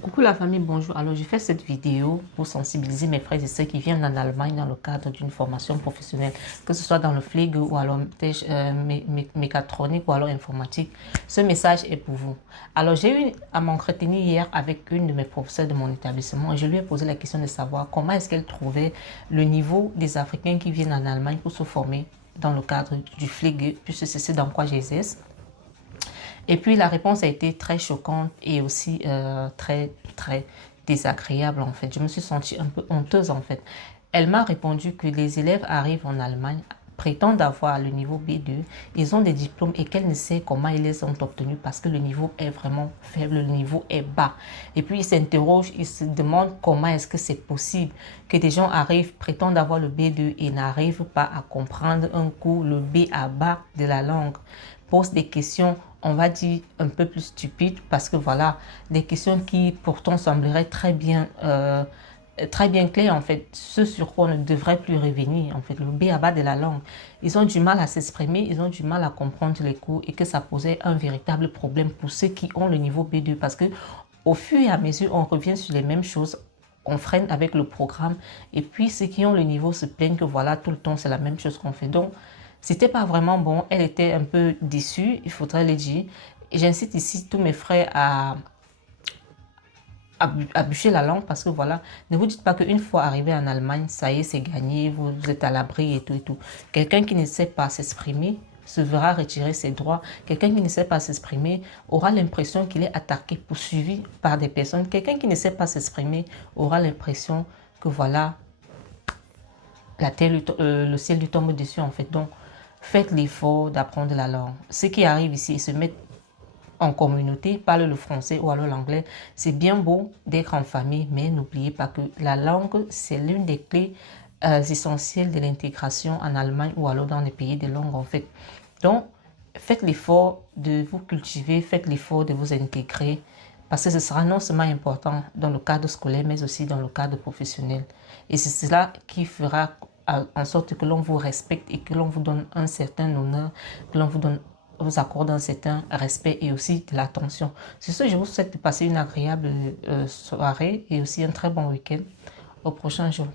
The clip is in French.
Coucou la famille, bonjour. Alors, je fais cette vidéo pour sensibiliser mes frères et sœurs qui viennent en Allemagne dans le cadre d'une formation professionnelle, que ce soit dans le Pflege ou alors mécatronique ou alors informatique. Ce message est pour vous. Alors, j'ai eu à m'entretenir hier avec une de mes professeurs de mon établissement et je lui ai posé la question de savoir comment est-ce qu'elle trouvait le niveau des Africains qui viennent en Allemagne pour se former dans le cadre du Pflege, puisque c'est dans quoi j'exerce. Et puis la réponse a été très choquante et aussi très désagréable en fait. Je me suis sentie un peu honteuse en fait. Elle m'a répondu que les élèves arrivent en Allemagne, prétendent avoir le niveau B2, ils ont des diplômes et qu'elle ne sait comment ils les ont obtenus parce que le niveau est vraiment faible, le niveau est bas. Et puis ils s'interrogent, ils se demandent comment est-ce que c'est possible que des gens arrivent, prétendent avoir le B2 et n'arrivent pas à comprendre un coup le B à bas de la langue. Pose des questions, on va dire, un peu plus stupides parce que voilà, des questions qui pourtant sembleraient très bien claires en fait, ce sur quoi on ne devrait plus revenir en fait, le b.a-ba de la langue. Ils ont du mal à s'exprimer, ils ont du mal à comprendre les cours et que ça posait un véritable problème pour ceux qui ont le niveau B2 parce que au fur et à mesure, on revient sur les mêmes choses, on freine avec le programme et puis ceux qui ont le niveau se plaignent que voilà, tout le temps c'est la même chose qu'on fait. Donc, c'était pas vraiment bon. Elle était un peu déçue, il faudrait le dire. Et j'incite ici tous mes frères à bûcher la langue parce que voilà, ne vous dites pas qu'une fois arrivé en Allemagne, ça y est, c'est gagné, vous êtes à l'abri et tout et tout. Quelqu'un qui ne sait pas s'exprimer se verra retirer ses droits. Quelqu'un qui ne sait pas s'exprimer aura l'impression qu'il est attaqué, poursuivi par des personnes. Quelqu'un qui ne sait pas s'exprimer aura l'impression que voilà, le ciel lui tombe dessus en fait. Donc, faites l'effort d'apprendre la langue. Ceux qui arrivent ici et se mettent en communauté, parlent le français ou alors l'anglais, c'est bien beau d'être en famille, mais n'oubliez pas que la langue, c'est l'une des clés essentielles de l'intégration en Allemagne ou alors dans les pays de langue en fait. Donc, faites l'effort de vous cultiver, faites l'effort de vous intégrer, parce que ce sera non seulement important dans le cadre scolaire, mais aussi dans le cadre professionnel. Et c'est cela qui fera en sorte que l'on vous respecte et que l'on vous donne un certain honneur, que l'on vous accorde un certain respect et aussi de l'attention. Sur ce, je vous souhaite de passer une agréable soirée et aussi un très bon week-end. Au prochain jour.